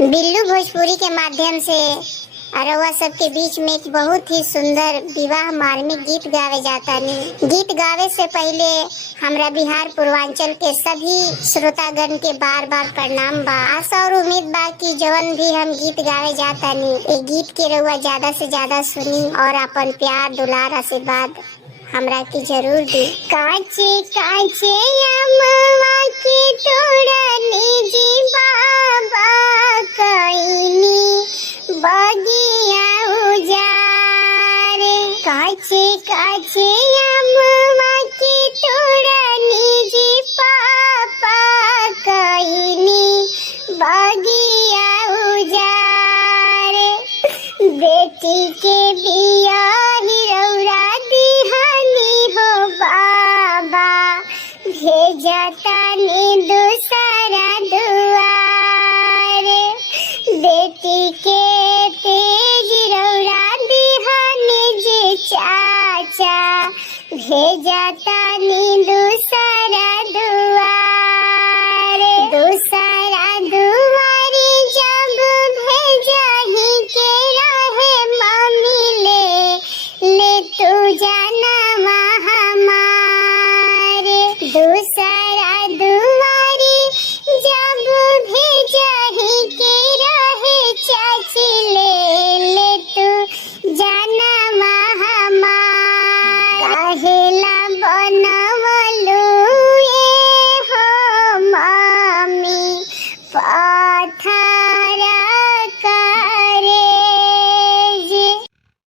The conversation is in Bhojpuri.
बिल्लू भोजपुरी के माध्यम से अरवा सबके बीच में एक बहुत ही सुंदर विवाह मार्मिक गीत गावे जाता नी। गीत गावे से पहले हमरा बिहार पूर्वांचल के सभी श्रोतागण के बार बार प्रणाम बा। आशा और उम्मीद बा कि जवन भी हम गीत गावे जाता नी ये गीत के रउआ ज्यादा से ज्यादा सुनी और अपन प्यार दुलार आशीर्वाद हमरा की जरूर दी। काचे काचे अमवा के तोड़नी जी बाबा कईनी बगिया उजारे। काचे काचे अमवा के तोड़नी जी पापा कईनी बगिया उजारे। बेटी के बिया हिरौरा दिहानी हो बाबा भेजता ने दूसरा दुआरे। बेटी के तेज रौरा दिहानी जी चाचा भेजता ने दूसरा दुआरे। दूसरा दुआरे जब भेजाही के रहे मम्मी ले तू जाना हमारे। दूसरा दुआरे जब भेजाही के रहे चाची ले तू जाना हमारे। काहेला बन